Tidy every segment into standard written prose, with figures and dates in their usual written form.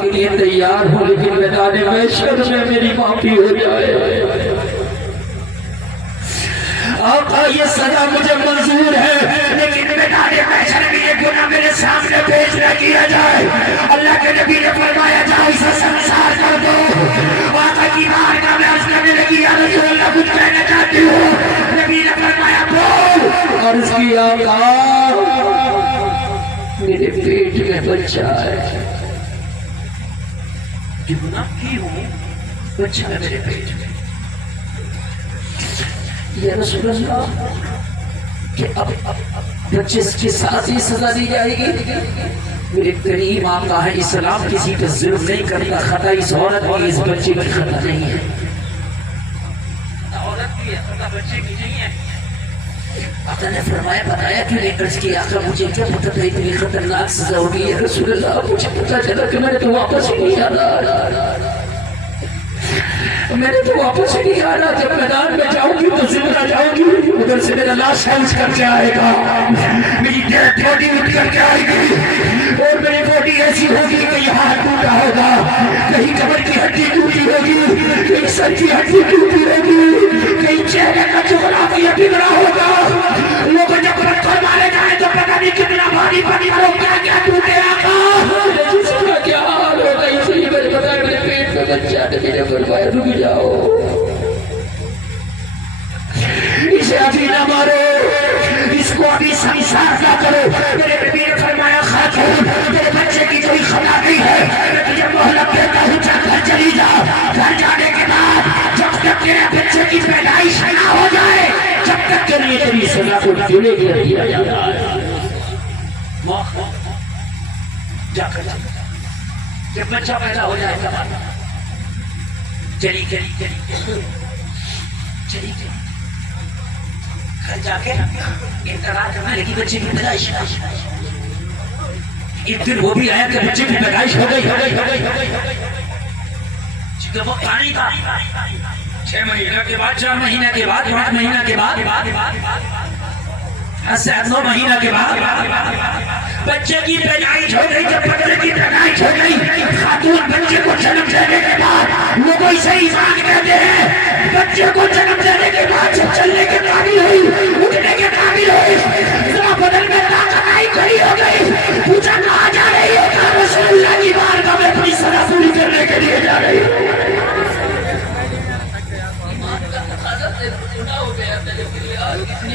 کے لیے تیار ہوں، لیکن میدان محشر میں میری معافی ہو جائے۔ آقا یہ سزا مجھے منظور ہے، لیکن میدان محشر میں یہ گناہ میرے سامنے پیش نہ کیا جائے۔ اللہ کے نبی نے فرمایا جاؤ اسے سنسار کر دو۔ آقا کی بارگاہ میں عرض کرنے لگی یا رسول اللہ کچھ کہنا چاہتی ہوں؟ نبی نے فرمایا بول۔ عرض کی آقا میرے پیٹ میں بچہ ہے، جو گناہ کی ہوں بچہ ہے میرے پیٹ میں۔ یا رسول اللہ کہ اب بچے کے ساتھ ہی سزا دی جائے گی؟ میرے کریم آقا ہے اسلام کسی پہ ظلم نہیں کرتا، خطا اس عورت کی اس بچے کی خطا نہیں ہے، عورت کی ہے خطا بچے کی نہیں ہے۔ آقا نے فرمایا بتایا کیوں نہیں؟ عرض کی آقا مجھے کیا پتہ تھا اتنی خطرناک سزا ہوگی؟ یا رسول اللہ مجھے پتہ چلا کہ میں نے تو واپس ہی نہیں آنا، میں نے تو واپس ہی نہیں آنا۔ جب میدان میں جاؤں گی تو زندہ جاؤں گی، ادھر سے میرا لاش ہنس کر کے آئے گا، میری ڈیڈ باڈی اٹھ کر کے آئے گی، اور میری باڈی ایسی ہوگی کہ یہاں ٹوٹا ہوگا، کہیں کمر کی ہڈی ٹوٹی ہوگی، کہیں سر کی ہڈی ٹوٹی ہوگی، کہیں چہرے کا ٹکڑا بگڑا ہوگا۔ لوگ جب پتھر مارے جائیں تو پتہ نہیں کتنا بھاری پڑی ہو، کیا کیا ٹوٹے آقا، جس کا کیا حال ہوگا۔ اس لیے میں نے بتایا میرے پیٹ میں بچہ، نبی نے فرمایا رک جاؤ، اسے ابھی نہ مارو، اس کو ابھی سنسار نہ کرو۔ میرے نبی نے فرمایا خاتون تیرے بچے کی کوئی خطا نہیں ہے، میں تجھے مہلت دیتا ہوں، جب گھر چلی جا، گھر جانے کے بعد جب تک تیرے بچے کی پیدائش نہ ہو جائے جب تک کے لیے تیری سزا کو ڈیلے کر دیا جاتا ہے۔ جا کر جب بچہ پیدا ہو جائے گا چلی گھر جا کے انتظار کرنے لگی بچے کی پیدائش۔ ایک دن وہ بھی آیا کہ بچے کی پیدائش ہو گئی، چونکہ وہ پانی تھا۔ 6 مہینہ کے بعد، 4 مہینہ کے بعد، 5 مہینہ کے بعد، 9 مہینہ کے بعد بچے کی پیدائش ہو گئی۔ جب بچے کی پیدائش ہو گئی، خاتون بچے کو جنم دینے کے بعد لوگوں اسے ایمان کہتے ہیں، بچے کو جنم دینے کے بعد جب چلنے کے قابل ہوئی، اٹھنے کے قابل ہوئی، ذرا بدن میں طاقت آئی، کھڑی ہو گئی، پوچھا کہاں جا رہی ہو؟ کہا رسول اللہ کی بارگاہ میں اپنی سزا پوری کرنے کے لیے جا رہی ہوں۔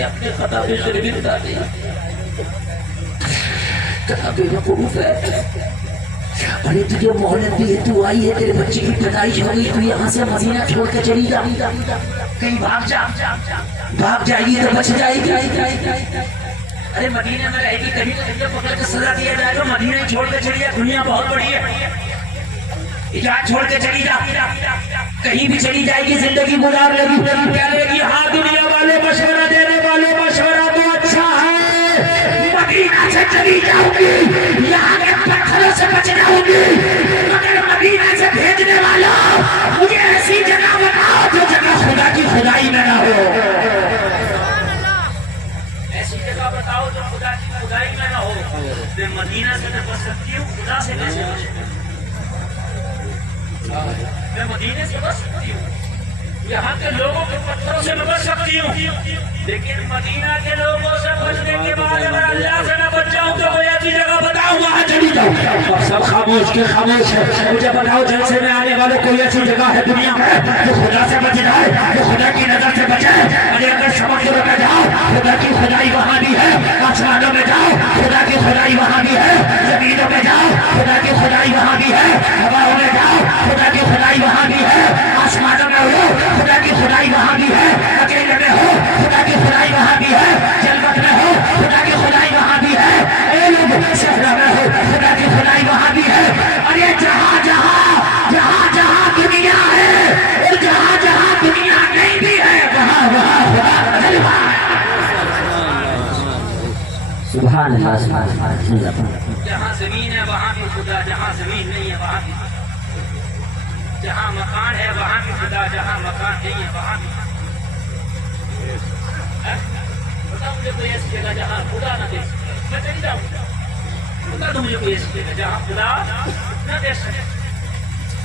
اپنے خطا پہ شرمندہ بتا دی، کہا بے وقوف ہے، ارے تجھے مہلت دی ہے، تو آئی ہے، تیرے بچے کی پیدائش ہو گئی، تو یہاں سے مدینہ چھوڑ کے چلی جا، کہیں بھاگ جائے گی تو بچ جائے گی۔ ارے مدینہ میں رہے گی، کہیں تو تجھے پکڑ کے سزا دیا جائے گا، مدینہ ہی چھوڑ کے چلی جا، دنیا بہت بڑی ہے، اجازت چھوڑ کے چلی جا، کہیں بھی چلی جائے گی، زندگی گزار لے گی، کہے گی ہاں دنیا والے مشورہ دینے والے مشورہ تو اچھا ہے، مدینہ سے چلی جاؤں گی، یہاں کے پتھروں سے بچ جاؤں گی، مگر مدینہ سے بھیجنے والا مجھے ایسی جگہ بتاؤ جو جگہ خدا کی خدائی میں نہ ہو، ایسی جگہ بتاؤ جو خدا کی خدائی میں نہ ہو۔ میں مدینہ سے میں بچ سکتی ہوں، خدا سے کیسے بچ سکتی ہوں؟ میں مدینے سے بچ سکتی ہوں، یہاں کے لوگوں کے پتھروں سے میں بچ سکتی ہوں، لیکن مدینہ کے لوگوں سے بچنے کے بعد اگر اللہ سے نہ بچ جاؤں تو کوئی ایسی جگہ بتاؤں وہاں چلی جاؤں۔ اب سب خاموش کے خاموش ہے، مجھے بتاؤ جلسے میں آنے والے کوئی ایسی جگہ ہے دنیا میں جو خدا سے بچ جائے، جو خدا کی نظر سے بچے؟ ارے اگر سمندروں میں جاؤ خدا کی خدائی وہاں بھی ہے، آسمانوں میں جاؤ خدا کی خدائی وہاں بھی ہے، زمینوں میں جاؤ خدا کی خدائی وہاں بھی ہے، ہواؤں میں جاؤ خدا کی خدائی وہاں بھی ہے، آسمانوں میں ہو خدا کی خدائی وہاں بھی ہے، اکیلے میں ہو خدا کی خدائی وہاں بھی ہے، جلوت میں ہو خدا کی خدائی وہاں بھی ہے، اے لوگ صحرا میں ہو خدا کی خدائی وہاں بھی ہے۔ ارے جہاں جہاں دنیا ہے اور جہاں دنیا نہیں بھی ہے وہاں خدا جلوہ ہے۔ سبحان اللہ۔ جہاں زمین ہے وہاں بھی خدا، جہاں زمین نہیں ہے وہاں بھی، جہاں مکان ہے وہاں بھی خدا، جہاں مکان نہیں ہے وہاں بھی۔ بتا مجھے کوئی ایسی جگہ جہاں خدا نہ دیکھ، میں چلی جاؤں، بتا دو مجھے کوئی ایسی جگہ جہاں خدا نہ دے سکے.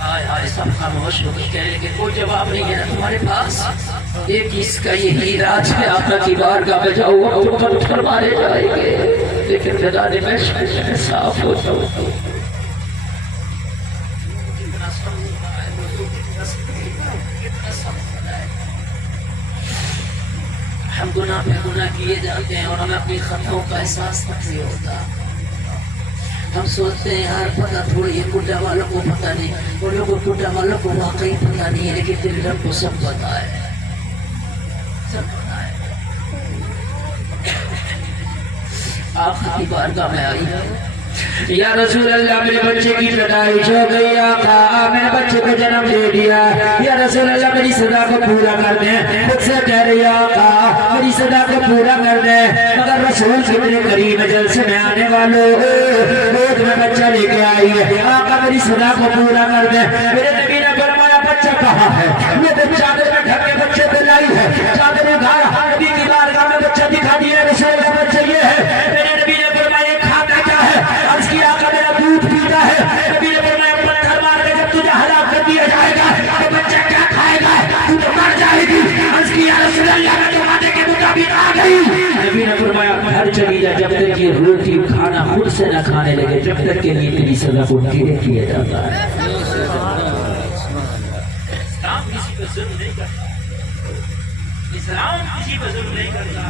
آئے آئے سب خاموش ہو گئے. کہنے لگے کوئی جواب نہیں ہے نا تمہارے پاس؟ ایک اس کا یہی راج ہے آقا کی بارگاہ میں جاؤ تو پتھر مارے جائیں گے لیکن میدان محشر میں صاف ہو جاؤ. ہم گناہ پہ گناہ کیے جاتے ہیں اور ہمیں اپنی خطاؤں کا احساس تک نہیں ہوتا. ہم سوچتے ہیں یار پتہ تھوڑی یہ کوٹا والوں کو پتہ نہیں, وہ لوگوں کوٹا والوں کو واقعی پتہ نہیں ہے, لیکن تیرے رب کو سب پتہ ہے, سب پتہ ہے. آقا کی بارگاہ میں آئی, یا رسول اللہ میرے بچے کی پیدائش ہو گئی, آقا میں نے بچے کو جنم دے دیا, یا رسول اللہ میری صدا کو پورا کر دیں. خود سے کہہ رہی آقا میری صدا کو پورا کر دیں, مگر رسول کتنے قریب اجل سے میں آنے والوں روز میں بچہ لے کے آئی ہے, آقا میری صدا کو پورا کر دیں. میرے نبی نے فرمایا بچہ کہاں ہے؟ یہ تو چادر میں ڈھک کے بچے کو لائی ہے, چادر میں گھر نبی کی بارگاہ میں بچہ دکھا دیا, رسول اللہ بچہ یہ ہے. میرے نبی نے فرمایا کھاتا کیا ہے؟ عرض کیا آقا میرا دودھ پیتا ہے. نبی نے فرمایا پتھر مار کے جب تجھے ہلاک کر دیا جائے گا تو بچہ کیا کھائے گا؟ تو تو مر جائے گی. عرض کیا رسول اللہ میں تو وعدے کے مطابق آ گئی. نبی نے فرمایا گھر چلی جا جب تک یہ روٹی کھانا خود سے نہ کھانے لگے, جب تک کہ یہ تیری سزا کو ڈھیرے کیا جاتا ہے. اسلام کسی پر ظلم نہیں کرتا, اسلام کسی پر ظلم نہیں کرتا.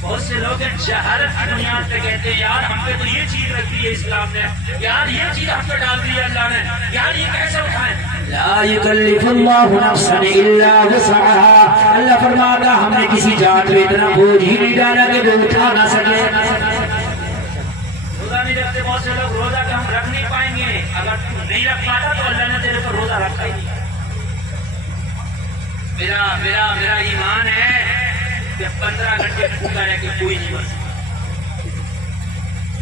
بہت سے لوگ جہالت کی بنیاد پہ کہتے ہیں یار ہم پہ تو یہ چیز رکھی ہے اسلام نے, یار یہ چیز ہم پہ ڈال دی ہے اللہ نے, یار یہ کیسے اٹھائیں؟ لا یکلف اللہ نفسا الا وسعها. اللہ فرماتا ہم نے کسی جان پہ اتنا بوجھ ہی نہیں ڈالا کہ وہ اٹھا نہ سکے. روزہ نہیں رکھتے بہت سے لوگ, روزہ کہ ہم رکھ نہیں پائیں گے. اگر تم نہیں رکھ پاتا تو اللہ نے تیرے پر روزہ رکھا ہی نہیں. میرا ایمان ہے کہ 15 گھنٹے بھوکا رہ کے کوئی نہیں بن سکتا.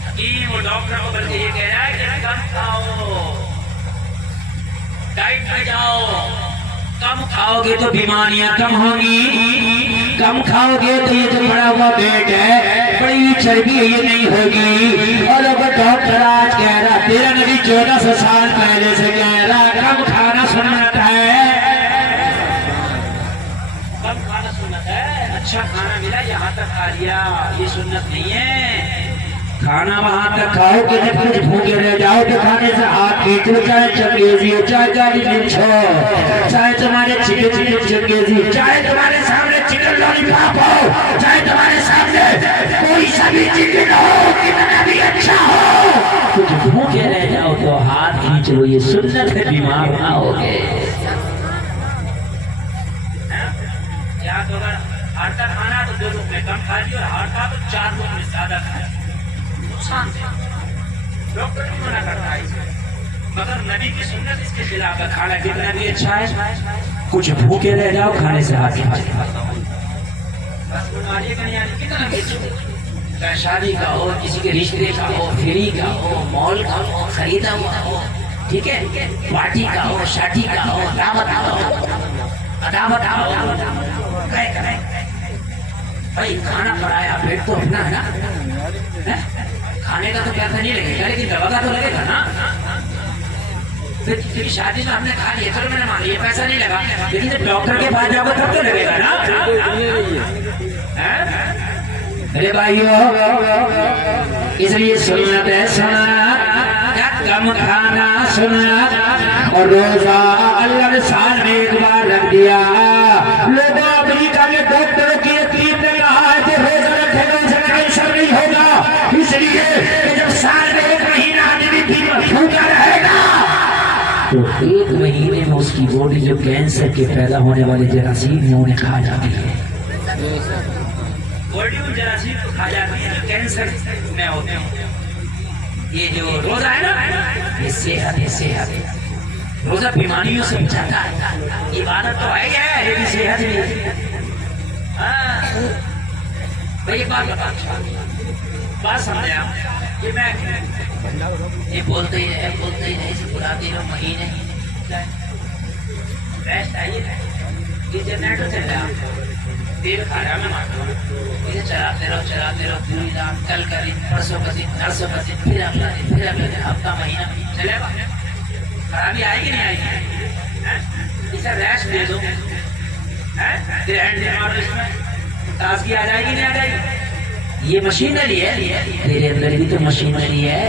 حکیم اور ڈاکٹر کو بلکہ یہ کہہ رہا ہے کہ کم کھاؤ, ڈائٹ پہ جاؤ. کم کھاؤ گے تو بیماریاں کم ہوں گی, کم کھاؤ گے تو یہ جو بڑا ہوا پیٹ ہے, بڑی چربی یہ نہیں ہوگی. اور اگر ڈاکٹر آج کہہ رہا, تیرا نبی 1400 سال پہلے سے کہہ رہا کم کھانا سنت ہے, اچھا کھانا ملا یہاں تک کھا لیا, یہ سنت نہیں ہے. کھانا وہاں تک کھاؤ کہ جب کچھ بھوکے رہ جاؤ تو کھانے سے ہاتھ کھینچو, چاہے چنگیزی ہو, چاہے گالی مرچ ہو, چاہے تمہارے چکن چنگیزی, چاہے تمہارے سامنے چکن لالی پاپ ہو, چاہے تمہارے سامنے کوئی سا بھی چکن ہو کتنا بھی اچھا ہو, کچھ بھوکے رہ جاؤ تو ہاتھ کھینچ لو, یہ سنت ہے, بیمار نہ ہوگے. ہار کا کھانا تو 2 لوگ میں کم کھا لی, اور ہار کا تو 4 لوگ میں زیادہ کھایا, نقصان ہے. ڈاکٹر نہیں منع کرتا ہے اسے, مگر نبی کی سنت اس کے خلاف ہے. کھانا کتنا بھی اچھا ہے, کچھ بھوکے رہ جاؤ کھانے سے ہاتھ کھاؤ. بس بیماری کا نہیں آتی, کتنا بھی اچھا, شادی کا ہو, کسی کے رشتے کا ہو, فری کا ہو, مال کا ہو, خریدا ہوا ہو, ٹھیک ہے, پارٹی کا ہو, شادی کا ہو, دعوت کا ہو, عداوت ہو, بھائی کھانا پڑایا پیٹ تو اپنا ہے نا, کھانے کا تو پیسہ نہیں لگے گا لیکن دوا کا تو لگے گا نا. پھر شادی میں ہم نے کھا لیا, چلو میں نے مان لیا پیسہ نہیں لگا, لیکن جب ڈاکٹر کے پاس جاؤ تب تو لگے گا نا. میرے بھائیو اس لیے سنت ہے, سنت کم کھانا سنت, اور روزہ اللہ نے سال میں ایک بار رکھ دیا. لوگوں امریکہ کے ڈاکٹروں کی ٹیم نے کہا ہے کہ روزہ رکھے گا اسے کینسر نہیں ہوگا, اس لیے کہ جب سال میں 1 مہینہ آدمی بھوکا رہے گا تو 1 مہینے میں اس کی باڈی جو کینسر کے پیدا ہونے والے جراثیم ہیں انہیں کھا جاتی ہے. باڈی ان جراثیم کو کھا جاتی ہے جو کینسر میں ہوتے ہیں. یہ جو روزہ ہے نا یہ صحت ہے, صحت ہے. روزہ بیماریوں سے بچاتا ہے, عبادت تو ہے لیکن صحت بھی ہے. بھائی ایک بات بات سمجھے آپ, یہ بولتے ہی نہیں اسے بلاتے رہو مہینے ریسٹ آئیے, یہ جنریٹر چل رہا ہے, تیل کھا رہا میں مانتا ہوں, اسے چلاتے رہو پوری رات, کل کا دن, پرسوں کا دن, نرسوں کا دن, پھر اگلا دن, ہفتہ مہینہ چلے گا. خرابی آئے گی نہیں آئے گی؟ اسے ریسٹ دے دو، گرینڈ دے مارو، اس میں تازگی آ جائے گی نہیں آ جائے گی؟ یہ مشینری ہے، تیرے اندر بھی تو مشینری ہے.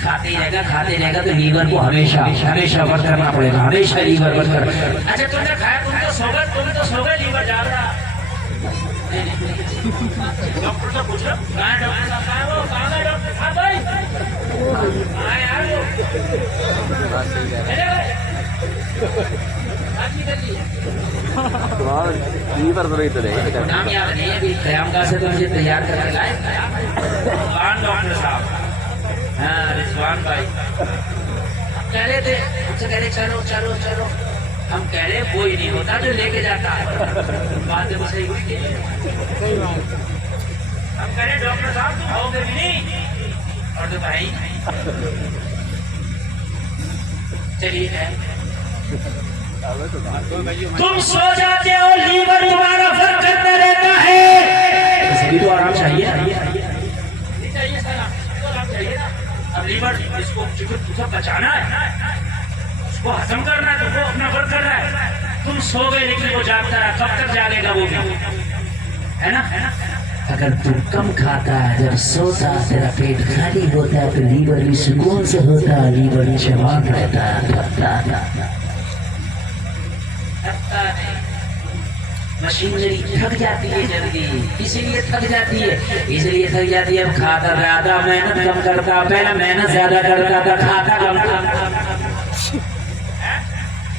کھاتے ہی رہے گا تو لیور کو ہمیشہ ورک کرنا پڑے گا، ہمیشہ لیور ورک کرنا. اچھا تم نے کھایا، تم تو سو گئے لیور جا رہا. ڈاکٹر سے پوچھ رہا کہاں ہے ڈاکٹر صاحب؟ کہاں ہے وہ؟ کہاں ہے ڈاکٹر صاحب بھائی؟ کہاں ہے یار وہ؟ لیور تو نہیں تو رہے گا. نام یاد نہیں ہے ابھی، قیام گاہ سے تو مجھے تیار کر کے لائے رضوان ڈاکٹر صاحب. ہاں رضوان بھائی کہہ رہے تھے، ہم سے کہہ رہے چلو. ہم کہہ رہے کوئی نہیں ہوتا جو لے کے جاتا ہے. بات ہے وہ صحیح ہوئی کہ ہم کہہ رہے ڈاکٹر صاحب تم ہو گے بھی نہیں اور تو بھائی چلیے تم سو جاتے ہو، لیور تمہارا فرق کرتا رہتا ہے. سبھی تو آرام چاہیے اب لیور اس کو بچانا ہے، اس کو ہضم کرنا ہے، تو وہ اپنا ورک کر رہا ہے. تم سو گئے لیکن وہ جاگتا ہے، کب تک جاگے گا وہ بھی، ہے نا؟ اگر تم کم کھاتا ہے، جب سوتا تیرا پیٹ خالی ہوتا ہے تو لیور بھی سکون سے ہوتا ہے، لیور بھی شباب رہتا ہے. مشینری تھک جاتی ہے جلدی، اسی لیے تھک جاتی ہے. اب کھاتا زیادہ، محنت کم کرتا، پہلے محنت زیادہ کرتا تھا، کھاتا کم تھا.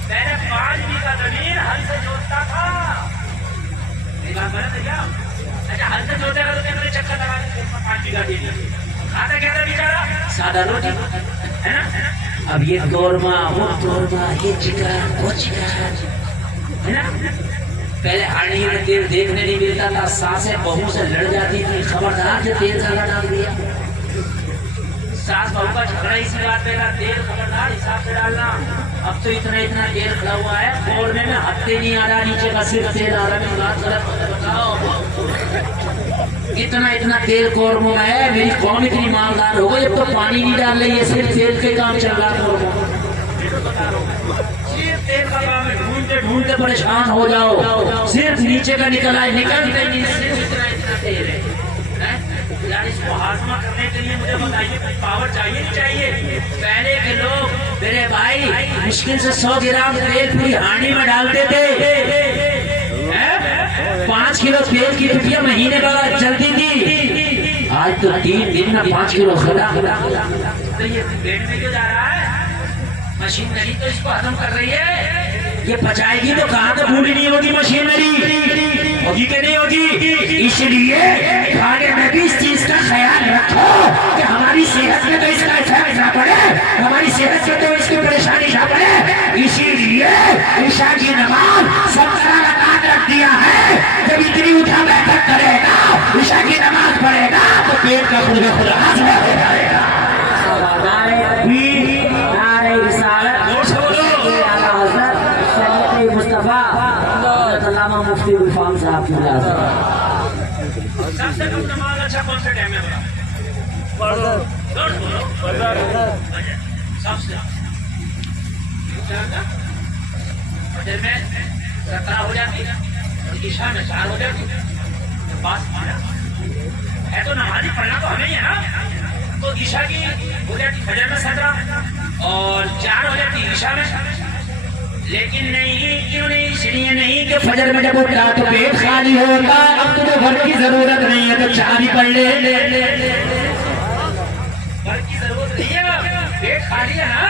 میں نے 5 بیگھہ زمین ہل سے جوتتا تھا. اچھا ہل سے جوتے گا تو چکر لگا 5 بیگھہ دے دیا. کھاتا کیا تھا بیچارہ؟ سادہ روٹی، ہے نا؟ اب یہ قورمہ، وہ قورمہ، یہ چکن، وہ چکن، ہے نا؟ پہلے ہانڈی میں تیل دیکھنے نہیں ملتا تھا، ساسیں بہو سے لڑ جاتی تھی، خبردار جو تیل زیادہ ڈال دیا. ساس بہو کا جھگڑا اسی بات پہ تھا، تیل خبردار حساب سے ڈالنا. اب تو اتنا تیل کھڑا ہوا ہے، قورمے میں ہتھے نہیں آ رہا، نیچے کا صرف تیل آ رہا ہے. بتاؤ اتنا تیل قورموں میں ہے. میری قوم اتنی مالدار ہو گئی، اب تو پانی نہیں ڈال رہی ہے، صرف تیل کے کام چل رہا ہے. ڈھونڈتے پریشان ہو جاؤ، صرف نیچے کا نکل آئے، نکلتے نہیں، صرف اتنا تیل ہے. یار اس کو ہاضمہ کرنے کے لیے مجھے بتائیے کچھ پاور چاہیے نہیں چاہیے؟ پہلے کے لوگ میرے بھائی مشکل سے 100 گرام تیل پوری ہانڈی میں ڈالتے تھے. 5 کلو تیل کی ٹکیاں مہینے بعد چلتی تھی. آج تو 3 دن میں 5 کلو ختم. تو یہ پیٹ میں کیوں جا رہا ہے؟ مشینری تو اس کو ہضم کر رہی ہے. یہ پچائے گی تو کہاں تو پوری نہیں ہوگی مشینری، ہوگی کہ نہیں ہوگی؟ اس لیے کھانے میں بھی اس چیز کا خیال رکھو کہ ہماری صحت میں تو اس کا افیکٹ نہ پڑے، ہماری صحت میں تو اس کی پریشانی نہ پڑے. اسی لیے عشاء کی نماز 17 رکعت رکھ دیا ہے. جب اتنی اٹھا بیٹھک کرے گا، عشاء کی نماز پڑھے گا تو پیٹ کا خود ہضم ہو جائے گا. علامہ مفتی عرفان صاحب کی سب سے کم نماز اچھا کون سے ٹائم میں سب سے فجر میں 17 ہو جاتی اور عشاء میں 4 ہو جاتی. ہے تو نماز ہی پڑھنا تو ہمیں ہی ہے نا. تو عشاء کی ہو جاتی فجر میں 17 اور 4 ہو جاتی عشاء میں. لیکن نہیں، کیوں نہیں؟ اس لیے نہیں کہ فجر میں جب اٹھا تو پیٹ خالی ہوتا، اب تمہیں گھر کی ضرورت نہیں ہے تو چائے بھی پڑھ لے. گھر کی ضرورت نہیں ہے، پیٹ خالی ہے نا.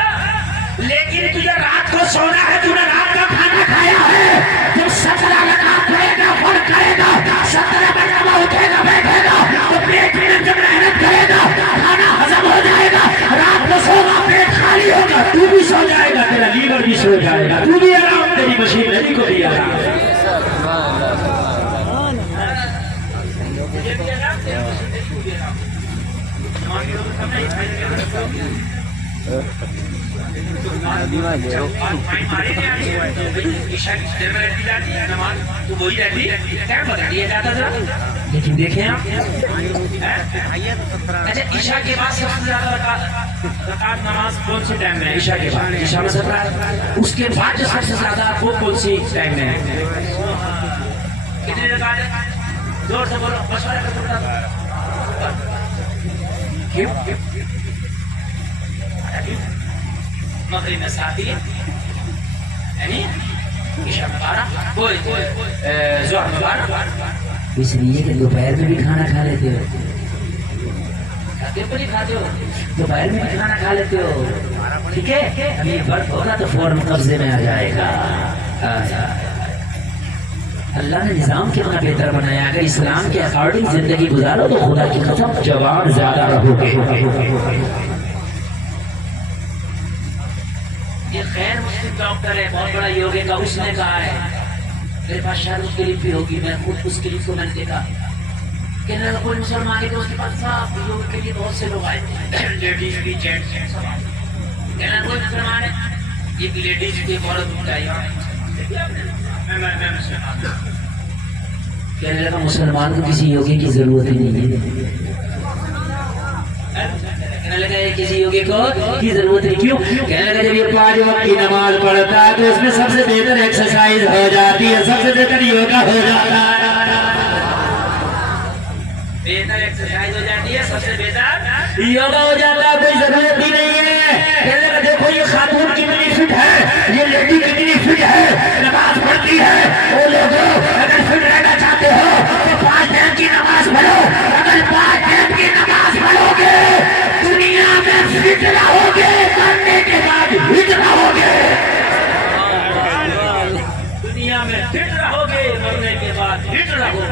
لیکن تجھے رات کو سونا ہے، تجھے رات کا کھانا کھایا ہے. جب 17 رکعت پڑھے گا، فرق کرے گا، 17 مرتبہ اٹھے گا بیٹھے گا تو پیٹ میں جب محنت کرے گا کھانا ہضم ہو جائے گا. رات کو سونا، پیٹ خالی ہوگا، تو بھی سو جائے گا، تیرا لیور بھی سو جائے گا، تو بھی آرام، تیری مشینری کو بھی آرام. لیکن دیکھیں آپ اچھا عشاء کے بعد سب سے زیادہ رکعت نماز کون سی ٹائم میں ہے؟ عشاء کے بعد عشاء میں سب اس کے بعد جو سب سے زیادہ وہ کون سی ٹائم میں ہے؟ کتنی رکعت ہے؟ زور سے بولو مشورہ کر سکتا کیوں مغرب میں 7 یعنی عشاء میں 12 ظہر میں 12 اس لیے کہ دوپہر میں بھی کھانا کھا لیتے ہو کھاتے ہو نہیں کھاتے ہو دوپہر میں بھی کھانا کھا لیتے ہو ٹھیک ہے اب یہ برف ہوگا تو فوراً قبضے میں آ جائے گا اللہ نے نظام کتنا بہتر بنایا اگر اسلام کے اکارڈنگ زندگی گزارو تو خدا کی قسم جوان زیادہ رہو گے یہ خیر مسلم ڈاکٹر ہے بہت بڑا یوگے کا اس نے کہا ہے میرے پاس شاید اس کلپ بھی ہوگی میں خود اس کلپ کو میں نے دیکھا کہ کوئی مسلمان ہے تو اس کے پاس صاحب یوگا کے لیے بہت سے لوگ آئے تھے لیڈیز بھی جینٹس سب آئے کہنا کوئی مسلمان ہے ایک لیڈیز کی عورت اٹھائی کہنے لگا مسلمان کو کسی یوگی کی ضرورت ہی نہیں ہے کہنے لگا کسی یوگی کو کی ضرورت نہیں کیوں کہنے لگا جب یہ 5 وقت کی نماز پڑھتا ہے تو اس میں سب سے بہتر ایکسرسائز ہو جاتی ہے سب سے بہتر یوگا ہو جاتا ہے بہتر ایکسرسائز ہو جاتی ہے سب سے بہتر یوگا ہو جاتا ہے کوئی ضرورت ہی نہیں ہے کہنے لگا دیکھو یہ خاتون کتنی فٹ ہے یہ لیڈی کتنی فٹ ہے نماز پڑھتی ہے وہ لوگوں اگر فٹ رہنا چاہتے ہو تو 5 ٹائم کی نماز پڑھو اگر 5 ٹائم کی نماز پڑھو گے دنیا میں فٹ رہو گے مرنے کے بعد ہٹ رہو گے دنیا میں فٹ رہو گے مرنے کے بعد ہٹ رہو گے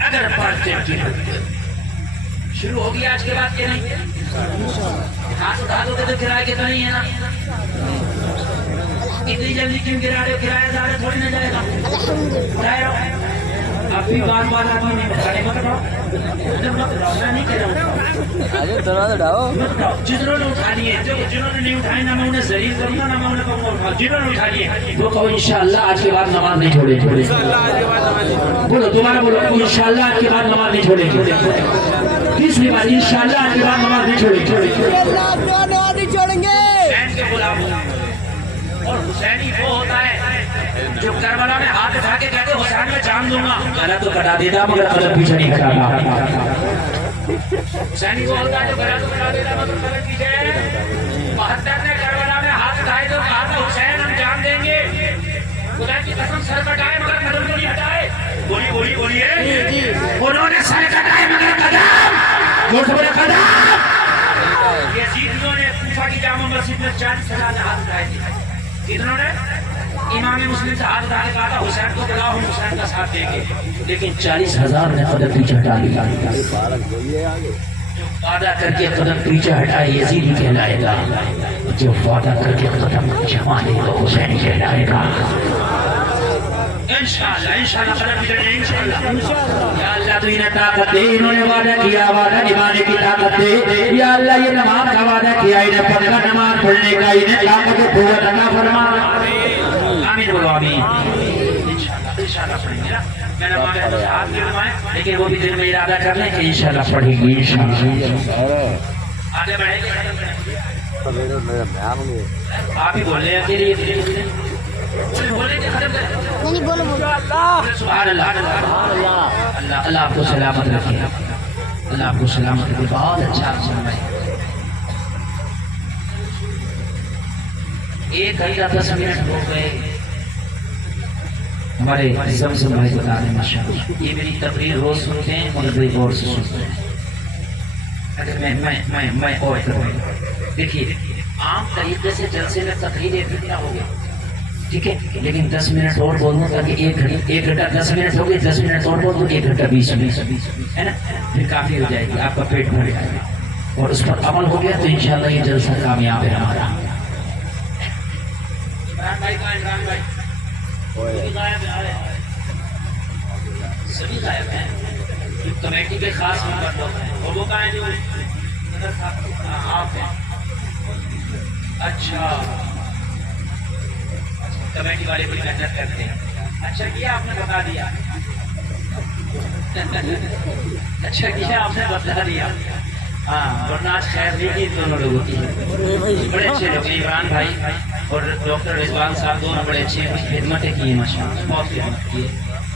اگر 5 ٹائم کی شروع ہوگی آج کے بعد کہ نہیں ہاتھ اٹھا دو گے تو کرائے کے تو نہیں ہے نا اتنی جلدی کیوں گرا رہے ہو کرایہ زیادہ تھوڑی نہ جائے گا اٹھائے رہو آپ بھی بار بار آدمی نہیں بتانے مت رہو میں نہیں کہہ رہا ہوں جنہوں نے اٹھا لیے جنہوں نے نہیں اٹھائے نہ میں انہیں ذلیل کروں گا نہ میں انہیں کہوں گا جنہوں نے اٹھا لیے وہ کہو انشاءاللہ آج کے بعد نماز نہیں چھوڑے بولو دوبارہ بولو انشاءاللہ آج کے بعد نماز نہیں چھوڑے تیسری بار انشاءاللہ آج کے بعد نماز نہیں چھوڑے نماز نہیں چھوڑیں گے اور حسینی وہ ہوتا ہے جو کربلا میں ہاتھ اٹھا کے کہتے حسین میں جان دوں گا گلا تو کٹا دیتا مگر قدم پیچھے نہیں کٹاتا حسینی وہ ہوتا ہے جو گلا تو کٹا دیتا مگر قدم پیچھے 72 نے کربلا میں ہاتھ اٹھائے تو کہا تھا حسین ہم جان دیں گے خدا کی قسم سر کٹائے مگر قدم کو نہیں ہٹائے بولیے انہوں نے سر کٹائے مگر قدم جھوٹ بولے قدم یزیدیوں نے کوفہ کی جامع مسجد میں 40,000 ہاتھ اٹھائے تھے کتنوں نے امام مسلم سے ہاتھ اٹھا کے کہا تھا حسین کو بلاؤ ہم حسین کا ساتھ دیں گے لیکن 40,000 نے قدم پیچھے ہٹا دیا جو وعدہ کر کے قدم پیچھے ہٹائے یزید کہلائے گا جو وعدہ کر کے قدم جما لے گا حسین کہلائے گا انشاءاللہ قدم پیچھے انشاءاللہ یا اللہ تو انہیں طاقت دے انہوں نے وعدہ کیا وعدہ نبھانے کی طاقت دے یا اللہ یہ نماز کا وعدہ کیا انہیں پکا نماز پڑھنے کا انہیں طاقت و قوت عطا فرما آمین بولو آمین انشاءاللہ پڑھیں گے میں نے مانگا تو ہاتھ گرمائے لیکن وہ بھی دل میں ارادہ کر لیں کہ انشاءاللہ پڑھیں گے انشاءاللہ آگے بڑھیں گے آپ ہی بول رہے ہیں اکیلے نہیں بولو سبحان اللہ اللہ آپ کو سلامت رکھے اللہ آپ کو سلامت رکھے بہت اچھا آپ سنائے 1 گھنٹہ 10 منٹ ہو گئے ہمارے زمزم بھائی بتا رہے ہیں ماشاءاللہ یہ میری تقریر روز سنتے ہیں مگر بڑی غور سے سنتے ہیں اگر میں اور کروں دیکھیے عام طریقے سے جلسے میں تقریر 1 گھنٹہ ہو گیا ٹھیک ہے لیکن 10 منٹ اور بولوں تاکہ 1 گھنٹہ 10 منٹ ہو گئے 10 منٹ اور بول دو 1 گھنٹہ 20 منٹ ہے نا پھر کافی ہو جائے گی آپ کا پیٹ بھر جائے گا اور اس پر عمل ہو گیا تو انشاءاللہ یہ جلسہ کامیاب ہے ہمارا عمران بھائی کہاں عمران بھائی سبھی غائب ہیں کمیٹی کے خاص ممبر لوگ ہیں اور وہ کہاں ہیں جو آپ ہیں اچھا کمیٹی والے بڑی محنت کرتے ہیں. اچھا کیا آپ نے بتا دیا. اچھا کیا آپ نے بتا دیا. ہاں ورنہ آج خیر دیکھی دونوں لوگوں کی. بڑے اچھے لوگ عمران بھائی اور ڈاکٹر رضوان صاحب دونوں بڑے اچھے خدمتیں کی ہیں ماشاء اللہ, بہت خدمت کی ہے.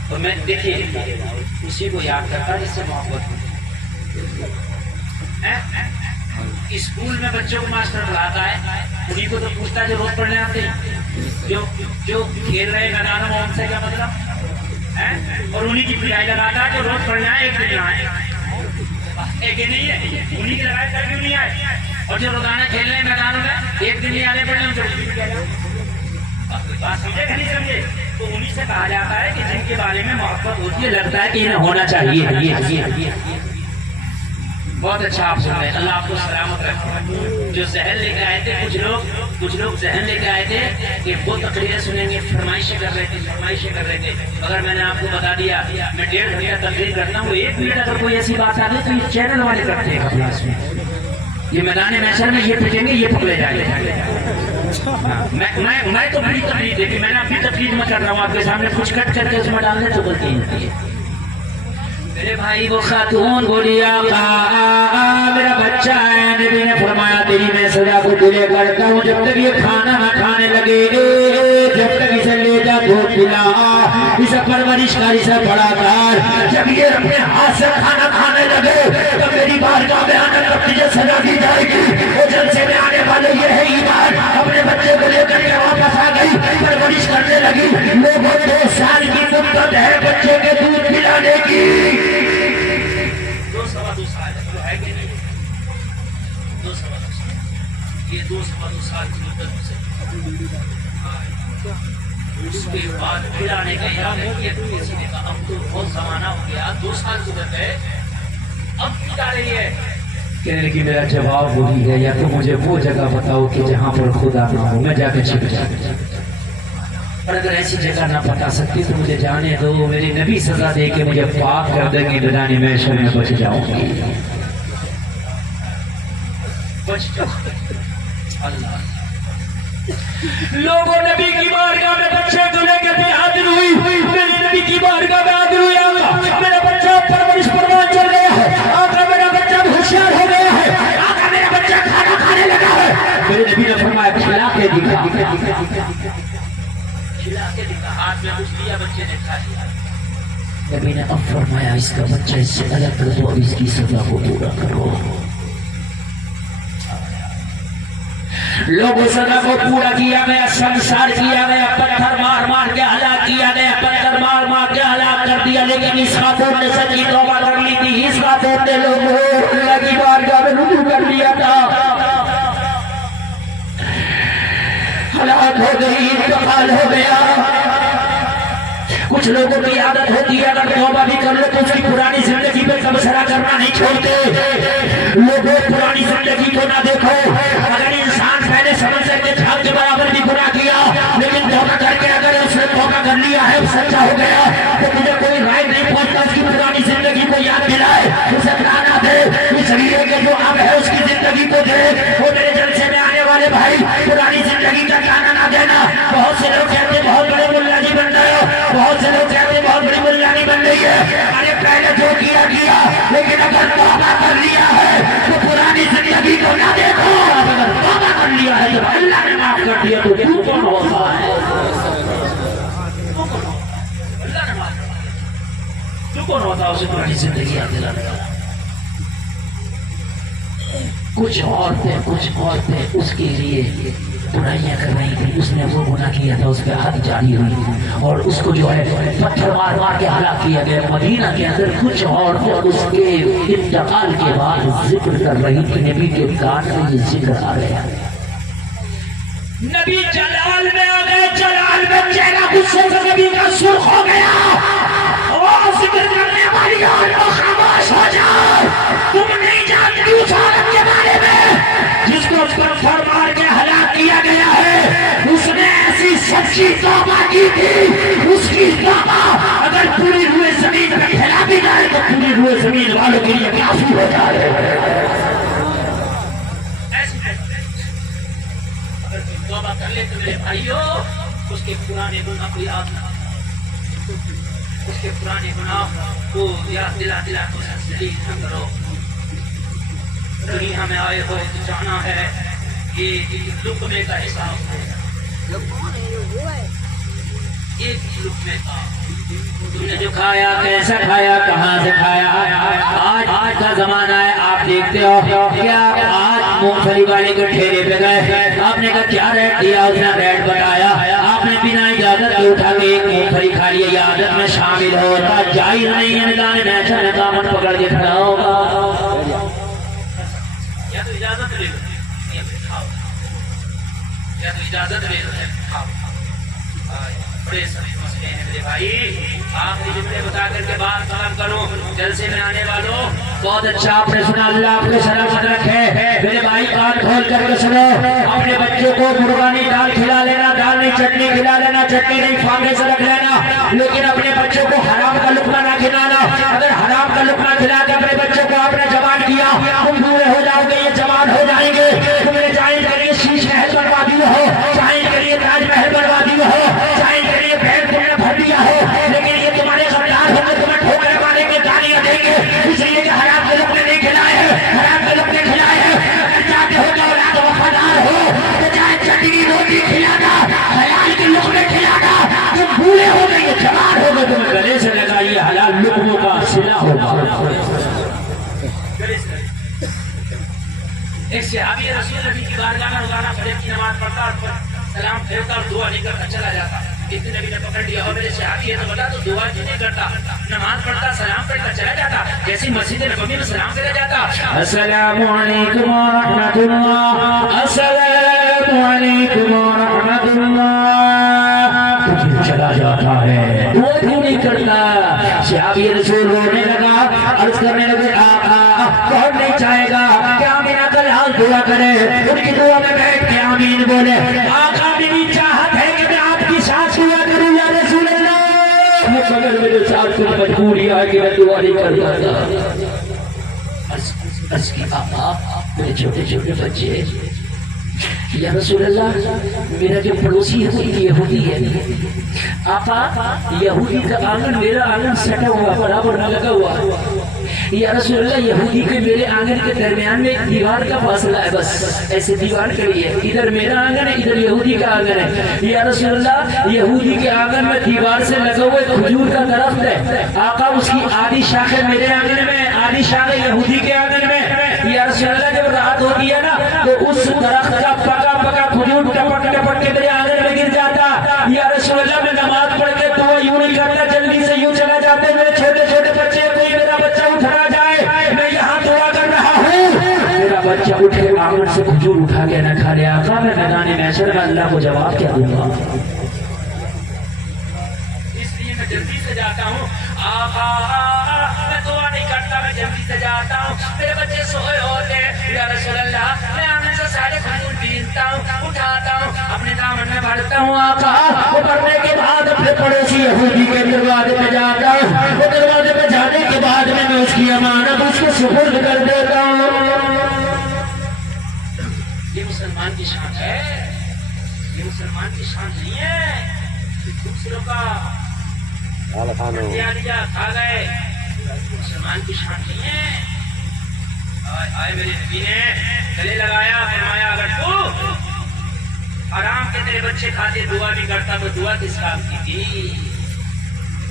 اور میں دیکھیے اسی کو یاد کرتا جس سے محبت ہو. اسکول میں بچوں کو ماسٹر پڑھاتا ہے, انہیں کو تو پوچھتا ہے جو روز پڑھنے آتے ہیں, جو کھیل رہے میدانوں میں ان سے کیا مطلب, اور انہیں کی پڑھائی لگاتا ہے جو روز پڑھنے آئے ایک دن آئے. ایک ہی نہیں ہے, انہیں کی لگائی تک کیوں نہیں آئے, اور جو روزانہ کھیلنے میدانوں میں ایک دن نہیں آنے پڑھنے ان سے بات سمجھے کہ نہیں سمجھے. تو انہیں سے کہا جاتا ہے کہ جن کے بارے میں محبت ہوتی ہے لگتا ہے کہ انہیں ہونا چاہیے. بہت اچھا آپ سن رہے ہیں, اللہ آپ کو سلامت رکھے. جو ذہن لے کے آئے تھے کچھ لوگ ذہن لے کے آئے تھے کہ وہ تقریریں سنیں گے, فرمائشیں کر رہے تھے. اگر میں نے آپ کو بتا دیا میں 1.5 گھنٹہ تقریر کرتا ہوں, 1 منٹ اگر کوئی ایسی بات آ گئی تو یہ چینل والے کرتے ہیں کلاس میں, یہ میدان محشر میں یہ پھٹیں گے, یہ پکڑے جائیں گے. میں تو بڑی تقریر دیکھی, میں نے اپنی تقریر میں کر رہا ہوں آپ کے سامنے, کچھ کٹ کر کے اس میں ڈالنے تو غلطی ہوتی ہے. میرے بھائی وہ خاتون بولی آقا میرا بچہ ہے, نبی نے فرمایا تیری میں سزا کو دلے کرتا ہوں جب تک یہ کھانا نہ کھانے لگے, جب تک اسے لے جا دودھ پلا, اسے پرورش کر, اسے بڑا کر, جب یہ اپنے ہاتھ سے کھانا کھانے لگے تو میری بارگاہ میں آنے تک تجھے سزا دی جائے گی. وہ جلسے میں آنے والے یہ ہے ایمان, اپنے بچے کو لے کر کے واپس آ گئی, پرورش کرنے لگی. لوگوں 2 سال کی مدت ہے بچے کے دودھ پلانے کی. 2 سال ہے کہ نہیں, 2 سال, یہ 2 سال کی مدت سے اس کے بعد پھرانے کا ارادہ کیا. کسی نے کہا اب تو بہت زمانہ ہو گیا, 2 سال گزر گئے, اب پھرا رہی ہے. کہنے لگی میرا جواب وہی ہے, یا تو مجھے وہ جگہ بتاؤ کہ جہاں پر خدا نہ ہو, میں جا کے چھپ جاؤں. اور اگر ایسی جگہ نہ بتا سکتی تو مجھے جانے دو, میری نبی سزا دے کے مجھے پاک کر دیں گے, میدان محشر میں بچ جاؤں گی. اللہ لوگوں نبی کی بارگاہ میں بچے کو لے کے بھی حاضر ہوئی, میری نبی کی بارگاہ میں حاضر ہوئی. آقا میرا بچہ پرورش پروان چل گیا ہے, آقا میرا بچہ ہوشیار ہو گیا ہے, آقا میرا بچہ کھانا کھانے لگا ہے. میرے نبی نے فرمایا کھلا کے دکھا, کھلا کے دکھا, ہاتھ میں کچھ دیا, بچے نے کھا لیا. نبی نے اب فرمایا اس کا بچہ اس سے الگ کر دو, اب اس کی سزا کو پورا کرو. لوگوں سزا کو پورا کیا گیا, سنسار کیا گیا, پتھر مار مار کے ہلاک کیا گیا, پتھر مار مار کے ہلاک کر دیا. لیکن اس خاتون نے سچی توبہ کر لی تھی, اس خاتون نے لوگوں اللہ کی بارگاہ میں رجوع کر لیا تھا. ہلاک ہو گئی, انتقال ہو گیا. کچھ لوگوں کی عادت ہوتی ہے اگر توبہ بھی کر لو تو اس کی پرانی زندگی پہ تبصرہ کرنا نہیں چھوڑتے. لوگوں پرانی زندگی کو نہ دیکھو, اگر انسان پہلے سمندر کے جھاگ کے برابر بھی گناہ کیا لیکن توبہ کر کے اگر اس نے توبہ کر لیا ہے, سچا ہو گیا, تو مجھے کوئی رائے نہیں پہنچتا اس کی پرانی زندگی کو یاد دلائے, اسے کھانا دے, اس لیے کہ جو اب ہے اس کی زندگی کو دے. وہ میرے جلسے میں آنے والے بھائی پرانی زندگی کا کھانا نہ دینا. بہت سے لوگ کہتے بہت بڑے ملا جی بن رہے ہو, بہت سے لوگ کہتے بہت بڑی ملانی بن رہی ہے. ارے پہلے جو کیا لیکن اگر توبہ کر لیا ہے تو پرانی زندگی کو نہ دیکھو. اگر توبہ کر لیا ہے تو اللہ نے معاف کر دیا تو تو کون ہوتا ہے, اللہ نے معاف کر دیا تو کون ہوتا ہے اسے پرانی زندگی یاد دلانے والا. کچھ عورتیں اس کے لیے برائیاں کر رہی تھی, اس نے وہ گناہ کیا تھا, اس پہ حد جاری ہوئی تھی اور اس کو جو ہے پتھر مار مار کے ہلاک کیا گیا. مدینہ کے اندر کچھ عورتیں اس کے انتقال کے بعد ذکر کر رہی تھی, نبی کے کان میں یہ ذکر آ گیا. نبی جلال میں آ گئے, جلال میں چہرہ غصے سے نبی کا سرخ ہو گیا. اور ذکر کرنے والی عورتوں خاموش ہو جاؤ, تم نہیں جانتی اس عورت کے بارے میں جس کو پتھر مار کے ہلاک کیا گیا ہے. اس نے ایسی سچی توبہ کی تھی, اس کی توبہ اگر پوری روئے زمین پہ پھیلا بھی جائے تو پوری روئے زمین والوں کے لیے کافی ہو جائے. توبہ کر لے تو میرے بھائیو اس کے پرانے گناہ کو یاد نہ، اس کے پرانے گناہ کو یاد دلا تو تسلیم نہ کرو۔ دنیا میں آئے ہو تو جانا ہے یہ لقمے کا حساب ہے، ایک لقمے کا تم نے جو کھایا کیسا کھایا کہاں سے کھایا۔ آج کا زمانہ ہے، آپ دیکھتے ہو کیا آج مونگ پھلی والے کے ٹھیلے پہ گئے، آپ نے کہا کیا ریٹ دیا، اس نے ریٹ بتایا، آپ نے بنا اجازت کے اٹھا کے ایک مونگ پھلی کھا لیا، یہ عادت میں شامل ہوتا جائز نہیں ہے۔ نگانے میں ایسا نے دامن پکڑ کے کھڑا ہوگا، یا تو اجازت لے لو یا پھر کھاؤ، یا تو اجازت لے لو یا پھر کھاؤ۔ بڑے سارے مسئلے ہیں میرے بھائی، آخری جملے بتا کر کے بات ختم کروں۔ جلسے میں آنے والوں بہت اچھا آپ نے سنا، اللہ آپ کو سلامت رکھے۔ میرے بھائی کان کھول کر کے سنو، اپنے بچے کو مرغانی دال کھلا لینا، دال نہیں چٹنی کھلا لینا، چٹنی نہیں فانگے سے رکھ لینا، لیکن اپنے بچوں کو حرام کا لقمہ نہ کھلانا۔ اگر حرام کا لقمہ کھلا کے اپنے بچوں کو آپ نے جوان کیا، تم بوڑھے ہو جاؤ گے، یہ جوان ہو جائیں گے، تمہیں چاہیے کے لیے شیش محل بربادی ہو، چاہیے کے لیے تاج محل بربادی ہو، چاہیے کے لیے بھیڑ تم نے بھر دیا ہو، لیکن یہ تمہارے غدار ہو کے تمہیں ٹھوکرے ماریں گے، گالیاں دیں گے، اس لیے کہ حرام کے لقمے نہیں کھلائے ہیں، حرام کے لقمے کھلائے ہیں۔ اگر چاہتے ہو کہ اولاد وفادار ہو تو چاہے چٹنی روٹی کھلانا، حلال کے لقمے کھلانا۔ تم بوڑھے ہو گئے، یہ جوان ہو گئے، تمہیں گلے سے لگائیے حلال لقموں کا صلہ ہوگا۔ ایک صحابی رسول نبی کی بارگاہ میں روزانہ فجر کی نماز پڑھتا اور سلام پھیرتا اور دعا نہیں کرتا چلا جاتا۔ ایک دن نبی نے پکڑ لیا، اور میرے صحابی ہے تو بتا تو دعا کیوں نہیں کرتا، نماز پڑھتا سلام پڑھتا چلا جاتا، جیسے مسجد نبوی میں سلام کرا جاتا، السلام علیکم ورحمۃ اللہ، السلام علیکم ورحمۃ اللہ، چلا جاتا ہے، دعا کیوں نہیں کرتا۔ صحابی رسول رونے لگا، عرض کرنے لگے آقا کون نہیں چاہے گا کہ آمین کل حال دعا کرے، ان کی دعا میں بیٹھ کے آمین بولے۔ آقا میری چاہت ہے کہ میں آپ کی ساتھ دعا کروں یا رسول اللہ، مگر میرے ساتھ کوئی مجبوری ہے کہ میں دعا نہیں کر پاتا۔ عرض کی آقا میرے چھوٹے چھوٹے بچے، یا رسول اللہ میرا جو پڑوسی ہے وہ یہودی ہے، آقا یہودی کا آنگن میرا آنگن سٹا ہوا برابر نہ لگا ہوا، یا رسول اللہ یہودی کے میرے آنگن کے درمیان میں ایک دیوار کا فاصلہ ہے، بس ایسے دیوار کھڑی ہے، ادھر میرا آنگن ہے ادھر یہودی کا آنگن ہے، یا رسول اللہ یہودی کے آنگن میں دیوار سے لگا ہوا ایک کھجور کا درخت ہے، آقا اس کی آدھی شاخیں میرے آنگن میں، آدھی شاخیں یہودی کے آنگن میں، یا رسول اللہ جب رات ہوتی ہے نا تو اس درخت کا پکا پکا کھجور ٹپٹ ٹپٹ کے میرے آنگن میں گر جاتا، یا رسول اللہ میں نماز پڑھ کے دعا یوں نہیں کرتا، جلدی سے یوں چلا جاتے، میرے چھوٹے چھوٹے بچے، کوئی میرا بچہ اٹھا جائے، میں یہاں دعا کر رہا ہوں، میرا بچہ اٹھے آنگن سے کھجور اٹھا کے نہ کھا لے، آقا میں میدان محشر میں اللہ کو جواب کیا دوں گا؟ اس لیے میں جلدی سے جاتا ہوں، آقا میں دعا نہیں کرتا، میں جلدی سے جاتا ہوں، میرے بچے سوئے ہوتے ہیں، یا رسول اللہ میں آنگن سے سارے کھجور بینتا ہوں، اٹھاتا ہوں، اپنے دامن میں بھرتا ہوں، آقا وہ بھرنے کے بعد اپنے پڑوسی یہودی کے دروازے پہ جاتا ہوں، وہ دروازے پہ جانے کے بعد میں اس کی امانت اس کو سپرد کر دیتا ہوں۔ یہ مسلمان کی شان ہے، یہ مسلمان کی شان نہیں ہے کہ دوسروں کا لیا کھا گئے، مسلمان کی شان نہیں ہے۔ آئے میرے نبی نے گلے لگایا، فرمایا اگر تو حرام کے تیرے بچے کھاتے دعا نہیں کرتا تو دعا کس کام کی تھی؟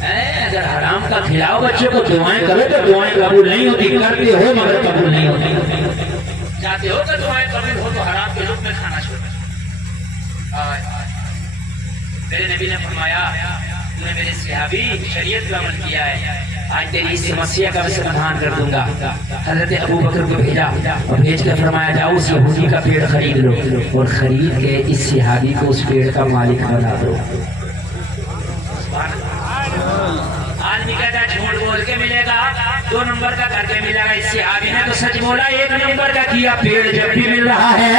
اگر حرام کا کھلاؤ بچے کو دعائیں کرو تو دعائیں قبول نہیں ہوتی، کرتے ہو مگر قبول نہیں ہوتی، چاہتے ہو کہ دعائیں قبول ہو تو حرام کے لقمے کھانا چھوڑ۔ میرے نبی نے فرمایا تو نے میرے صحابی شریعت کا عمل کیا ہے، آج تیری اس سمسیا کا سمادھان کر دوں گا۔ حضرت ابو بکر کو بھیجا اور بھیج کر فرمایا جاؤ اس یہودی کا پیڑ خرید لو اور خرید کے اس صحابی کو اس پیڑ کا مالک بنا دو۔ آدمی کہتا ہے جھوٹ بول کے ملے گا، 2 نمبر کا کر کے ملے گا، اس صحابی نے تو سچ بولا، 1 نمبر کا کیا، پیڑ جب بھی مل رہا ہے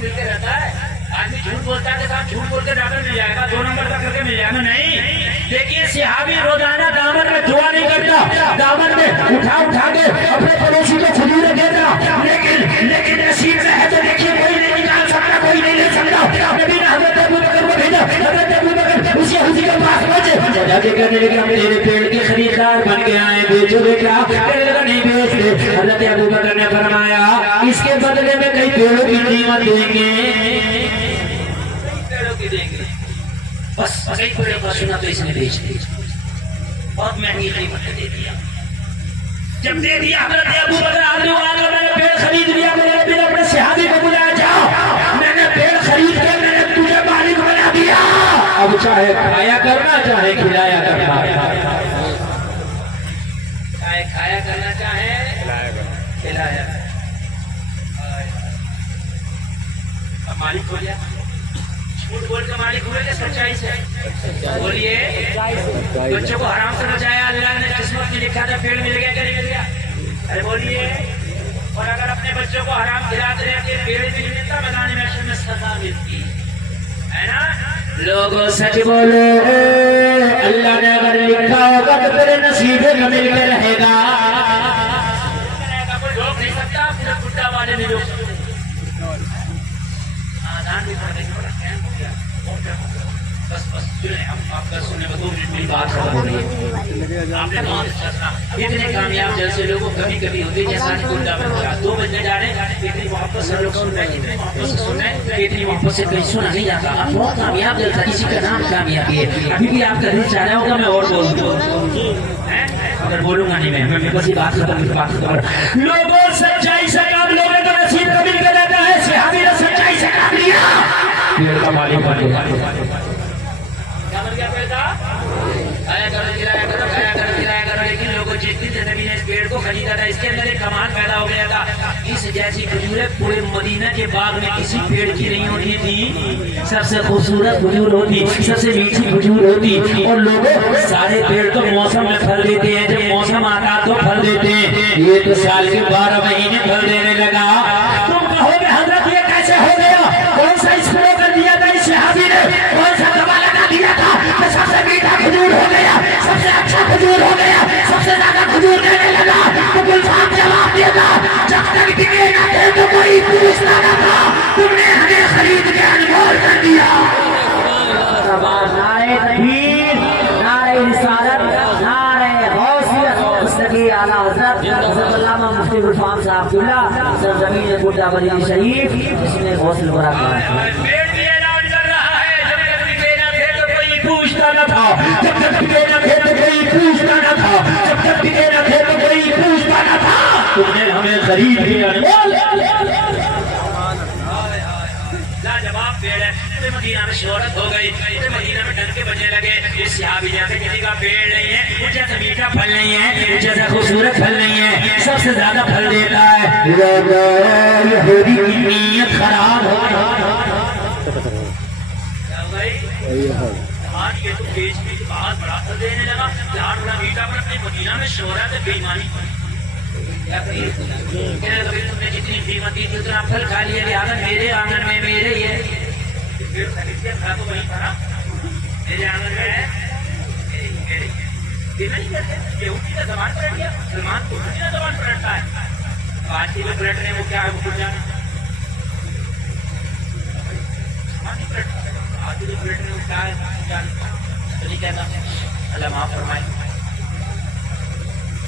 ملتے رہتا ہے، آدمی جھوٹ بولتا ہے صاحب جھوٹ بول کے ڈاکٹر مل جائے گا، 2 نمبر کا کر کے مل جائے گا، نہیں۔ دیکھیے صحابی روزانہ دامن میں دعا نہیں کرتا، دامن میں اٹھا کے اپنے پڑوسی کو کھجوریں دیتا، لیکن نصیب میں ہے تو دیکھیے کوئی نہیں نکال سکتا کوئی نہیں لے سکتا نبی نے حضرت ابو بکر کو بھیجا حضرت ابو بکر اس یہودی کے پاس پہنچے جا کے کہنے لگے ہم تیرے پیڑ کے خریدار بن کے آئے بیچو بیٹا کہنے لگا نہیں بیچتے حضرت ابو بکر نے فرمایا اس کے بدلے میں کئی پیڑوں کی قیمت دیں گے پیڑوں کی دیں گے بس کئی پیڑوں کا سنا تو اس نے بیچ دی بہت مہنگی قیمت دے دیا جب دے دیا حضرت ابو بکر آدمی آگا میں نے پیڑ خرید لیا میں نے پھر اپنے صحابی کو بلایا جاؤ میں نے پیڑ خرید کے میں نے تجھے مالک بنا دیا اب چاہے کھایا کرنا چاہے کھلایا کرنا چاہے کھایا کرنا چاہے کھلایا اب مالک ہو گیا جھوٹ بول کے مالک ہوئے کہ سچائی سے بولیے بچوں کو حرام سے بچایا اللہ نے قسمت میں لکھا تھا پیڑ مل گیا کہ نہیں مل گیا ارے بولیے اور اگر اپنے بچوں کو حرام کھلاتے رہتے پیڑ بھی نہیں ملتا میدان محشر میں سزا ملتی ہے نا لوگوں سچ بولو اللہ نے اگر لکھا ہوگا تو تیرے نصیب میں مل کے رہے گا کوئی روک نہیں سکتا صرف گڈا والے نہیں روک سکتے آزان بھی پڑھ گئی بس بس سنیں ہم آپ کا سننے میں 2 منٹ میں بات ختم ہو رہی ہے آپ نے بہت اچھا سنا اتنے کامیاب جیسے لوگوں کبھی کبھی ہوتے جیسا گنڈا میں ہو رہا 2 بجنے جا رہے ہیں اتنی محبت سے لوگ سن رہے ہیں اتنی محبت سے سن رہے ہیں اتنی محبت سے کہیں سنا نہیں جاتا آپ بہت کامیاب جلسہ کسی کا نام کامیابی ہے ابھی بھی آپ کا دل چاہ رہا ہوگا میں اور بولوں اگر بولوں گا نہیں میں بس یہ بات ختم لوگوں سچائی سے کام لوگوں کا نصیب کبھی کر جاتا ہے صحابی نے سچائی سے کام لیا پیڑ کا مالک بن گیا کیا بن گیا پیڑ کا آیا کرو گرایا کرو کھایا کرو گرایا کرو لیکن لوگوں جتنی سے نبی نے اس پیڑ کو خریدا تھا اس کے اندر ایک کمال پیدا ہو گیا تھا اس جیسی کھجوریں پورے مدینہ کے باغ میں کسی پیڑ کی نہیں ہوتی تھی سب سے خوبصورت کھجور ہوتی سب سے میٹھی کھجور ہوتی اور لوگوں سارے پیڑ تو موسم میں پھل دیتے ہیں جب موسم آتا تو پھل دیتے ہیں یہ تو سال کے 12 مہینے پھل دینے لگا تم کہو گے حضرت یہ کیسے ہو گیا کون سا اسپرے کر دیا تھا اس صحابی نے کون سا دوا لگا دیا تھا کہ سب سے میٹھا کھجور ہو گیا سب سے اچھا کھجور ہو گیا سب سے زیادہ کھجور دینے لگا تو گلفام جواب دے گا جب تک ٹکے نہ تھے تو کوئی پوچھتا نہ تھا تم نے ہمیں خرید کے انمول کر دیا نعرہ تکبیر نعرہ رسالت نعرہ غوثیت مستقی اعلیٰ حضرت علامہ مفتی گلفام صاحب اللہ سرزمین گڈا بریلی شریف جس نے غوث البرکات پوچھتا نہ تھا جب تک ٹکے نہ تھے تو کوئی پوچھتا نہ تھا جب تک ٹکے نہ تھے تو کوئی پوچھتا نہ تھا تم نے ہمیں خرید لیا لاجواب پیڑ ہے مدینہ میں شہرت ہو گئی مدینہ میں ڈنکے بجنے لگے اس صحابی جیسے کسی کا پیڑ نہیں ہے وہ جیسا میٹھا پھل نہیں ہے وہ جیسا خوبصورت پھل نہیں ہے سب سے زیادہ پھل دیتا ہے یہودی کی نیت خراب ہو یہ تو بیچ میں بہت بڑا پھل دینے لگا لاڑ بڑا میٹھا پر اپنے مدینہ میں شہرت ہے بے ایمانی تم نے جتنی قیمت دی تھی اتنا پھل کھا لیا لہٰذا میرے آنگن میں میرے یہ پیڑ خرید کے کھا تو وہیں تھا میرے آنگن میں ہے یہ نہیں کرتے یہودی کا زبان پلٹ گیا سلمان کو یہودی کا زبان پلٹتا ہے آج کے جو پلٹنے وہ کیا ہے وہ کھل جانا آج کے جو پلٹنے وہ کیا ہے اللہ معاف فرمائے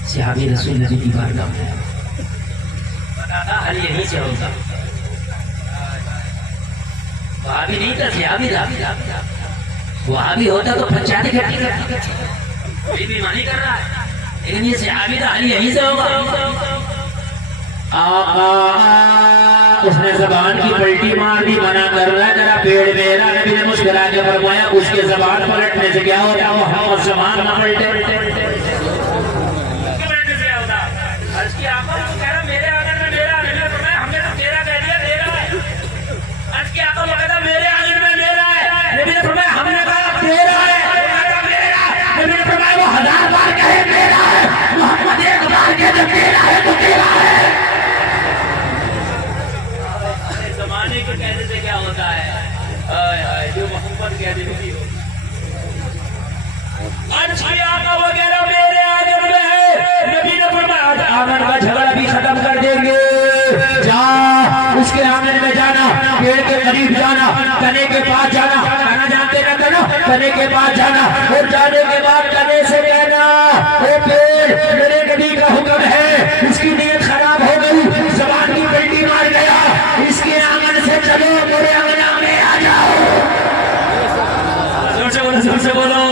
صحابی رسول نبی کی بارگاہ میں بتاتا حل یہیں سے ہوتا وہابی نہیں تھا صحابی تھا وہابی ہوتا تو پنچایت کھٹی کرتی کوئی بیمانی کر رہا ہے لیکن یہ صحابی تھا حل یہیں سے ہوگا اس نے زبان کی پلٹی مار دی منع کر رہا ہے ذرا پیڑ میرا نبی نے مسکرا کے فرمایا اس کے زبان پلٹنے سے کیا ہوتا ہے وہ زبان نہ پلٹے عرض کی آقا وہ کہہ رہا میرے آنگن میں میرا نبی نے فرمایا ہم نے تو تیرا کہہ دیا میرا ہے عرض کی آقا وہ کہتا میرے آنگن میں میرا ہے نبی نے فرمایا ہم نے کہا تیرا ہے نبی نے فرمایا وہ 1000 بار کہے میرا ہے محمد ایک بار کہے تو تیرا ہے تو تیرا ہے زمانے کے کہنے سے کیا ہوتا ہے جو محمد کہہ دیتی ہو اچھی آقا وغیرہ میرے آنگن میں ہے نبی نے فرمایا آنگن کا جھگڑا بھی ختم کر دیں گے جا اس اس کے آنگن میں جانا، پیڑ کے قریب جانا، تنے کے پاس جانا، کہنا جانتے نہ کہنا، تنے کے پاس جانا، اور جانے کے بعد تنے سے کہنا اے پیڑ میرے نبی کا حکم ہے، اس کی نیت خراب ہو گئی، زبان کی پلٹی مار گیا، اس کے آنگن سے چلو، میرے آنگن میں آ جاؤ، زور سے بولو،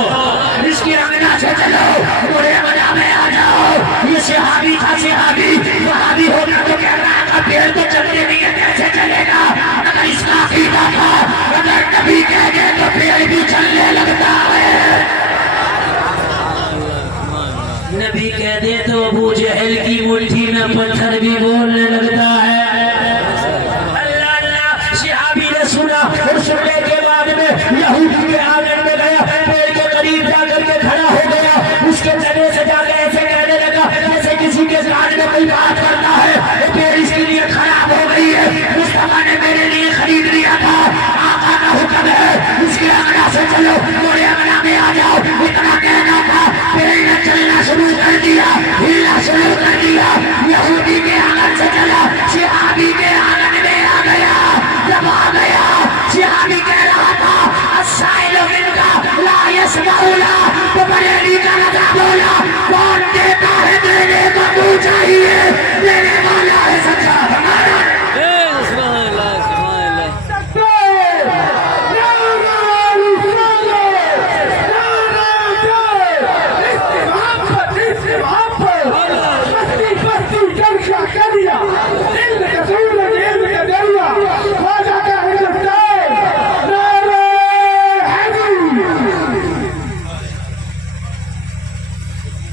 اس کی آنگن سے چلو، میرے آنگن میں آ جاؤ۔ یہ صحابی تھا، صحابی وہابی ہوگا تو کہہ رہا تھا پیڑ تو چلنے نہیں ہے، کیسے چلے گا؟ اگر اس کا عقیدہ تھا، اگر نبی کہہ دے تو پیڑ بھی چلنے لگتا ہے، نبی کہہ دے تو ابو جہل کی مٹھی میں پتھر بھی بولنے لگتا ہے۔ اللہ اللہ، صحابی نے سنا، اور سننے کے بعد میں یہودی کے آنگن میں گیا، پیڑ کے قریب جا کر کے کھڑا ہو گیا، اس کے تنے سے جا کے ایسے کہنے لگا جیسے کسی کے کان میں کوئی بات کرتا ہے، پیڑ اس کے لیے خراب ہو گئی ہے، مصطفیٰ نے میرے لیے خرید لیا تھا، آقا کا حکم ہے، اس کے آنگن سے چلو، میرے آنگن میں آ جاؤ، اتنا کہنا تھا، پیڑ نے چلنا شروع کر دیا، ہلنا شروع کر دیا، یہودی کے آنگن سے چلا، صحابی کے آنگن میں آ گیا، جب آ گیا صحابی کہہ رہا تھا السائل منکا لا یسمعونا، تو بریلی کا لگا بولا کون دیتا ہے دینے کو تو چاہیے، دینے والا ہے سچا ہمارا۔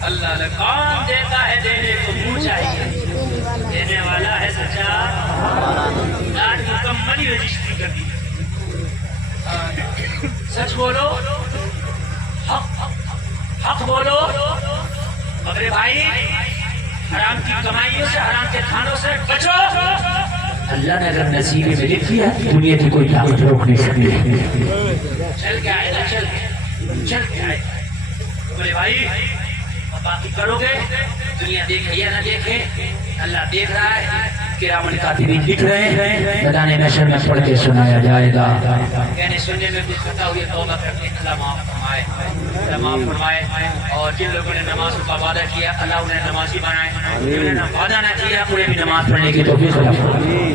اللہ کون دیتا ہے دینے کو منہ چاہیے، دینے والا ہے سچا، آج مکمل رجسٹری کر دی، سچ بولو، حق بولو، مگر بھائی حرام کی کمائیوں سے، حرام کے کھانوں سے بچو، اللہ نے اگر نصیب میں لکھ دیا دنیا کی کوئی طاقت روک نہیں سکتی، چل کے آئے گا، چل کے آئے گا، بولے بھائی باقی کرو گے، دنیا دیکھے یا نہ دیکھے، اللہ دیکھ رہا ہے، کرام کاتبین لکھ رہے ہیں، میدان نشر میں پڑھ کے سنایا جائے گا، کہنے سننے میں کچھ خطا ہوئی توبہ کرنے، اللہ معاف فرمائے، اللہ معاف فرمائے، اور جن لوگوں نے نماز کا وعدہ کیا اللہ انہیں نمازی بنائے، جنہوں نے وعدہ نہ کیا انہیں بھی نماز پڑھنے کی توفیق عطا فرمائے۔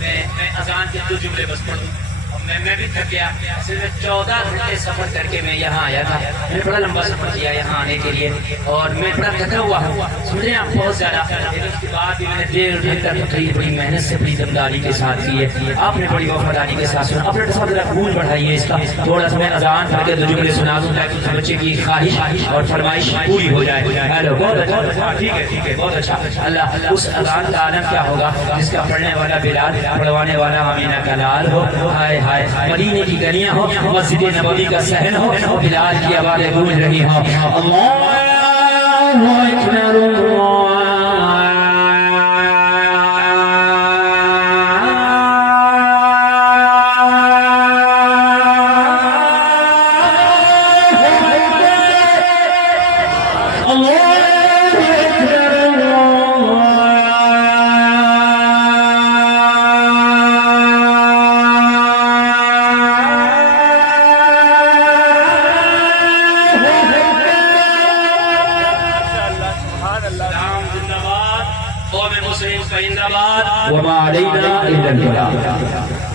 میں اذان کے 2 جملے بس پڑھ دوں، میں بھی تھک گیا، صرف 14 گھنٹے سفر کر کے میں یہاں آیا تھا، میں نے بڑا لمبا سفر کیا یہاں آنے کے لیے، اور میں بڑا تھکا ہوا ہوں، سن رہے ہیں آپ بہت زیادہ، لیکن اس کے بعد بھی میں نے دیر تک تقریر بڑی محنت سے بڑی ذمہ کے ساتھ کی ہے، آپ نے بڑی وفاداری کے ساتھ سنا، اپنے ساتھ ذرا پھول بڑھائیے اس کا، تھوڑا سا میں اذان پڑھ کے 2 جملے سنا دوں تاکہ اس بچے کی خواہش اور فرمائش پوری ہو جائے۔ ہیلو، بہت اچھا، ٹھیک ہے، بہت اچھا، اللہ اس اذان کا عالم کیا ہوگا جس کا پڑھنے والا بلال، پڑھوانے والا آمینہ کا لال ہو، ہائے ہائے، مدینے کی گلیاں ہو، مسجد نبوی کا صحن ہو، بلال کی آوازیں گونج رہی ہوں، اللہ اکبر وما علينا إلا البلاغ۔